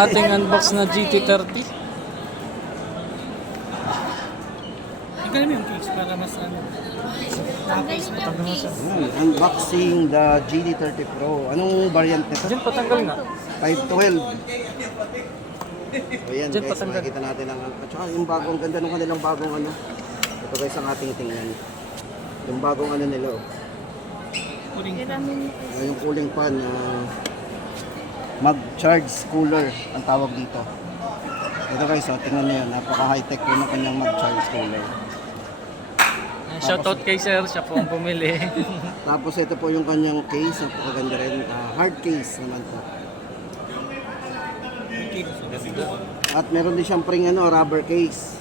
ating unbox na GT30. Ikaw mo yung case para mas ano. Unboxing the GT30 Pro. Anong variant nito? Diyan patanggal nga. 512. So yan Diyan guys, patanggal. makikita natin ang... At saka yung bagong, ganda ng kanilang bagong ano. Ito guys ang ating tingnan. Yung bagong ano nila. Oh. Yung cooling fan. Mag-charge cooler ang tawag dito. Ito guys, oh, tingnan nyo yun. Napaka-high-tech po ng kanyang mag-charge cooler. Shoutout kay sir, siya po ang bumili. Tapos ito po yung kanyang case. Napakaganda rin. Hard case naman po. At meron din siyang pring ano, rubber case.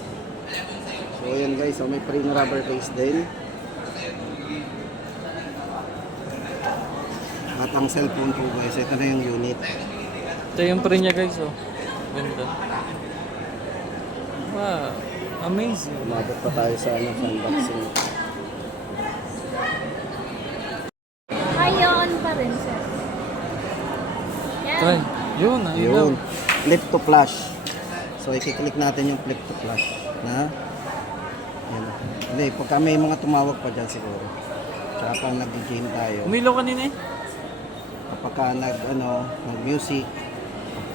So ayan guys, so may pring rubber case din. At ang cellphone po guys, ito na yung unit. Ito yung pre niya guys, oh. Ganda. Wow, amazing. Umabot pa tayo sa ano, sa unboxing. Ayon pa rin, sir. Yan. Try. Yun, Yun. Flip to flash. So i-click natin yung flip to flash. Na? Yan. Hindi, pagka may mga tumawag pa dyan siguro. Tsaka pang nag-game tayo. Umilaw kanina eh. Kapag nag-music.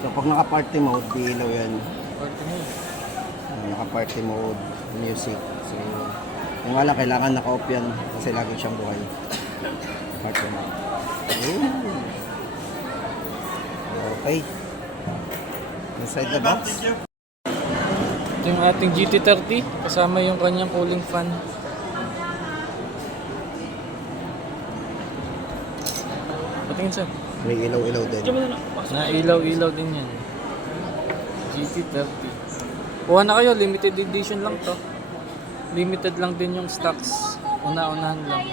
So pag naka-party mode, diilaw yan. Naka-party mode, music. So, kung nga lang, kailangan naka-off yan kasi lagi siyang buhay. Party mode. Okay. Inside the box. Ito yung ating GT30. Kasama yung kanyang cooling fan. Patingin sir. May ilaw-ilaw din. Na ilaw-ilaw din yan. GT30. Kuha na kayo, limited edition lang to. Limited lang din yung stocks. Una-unahan lang.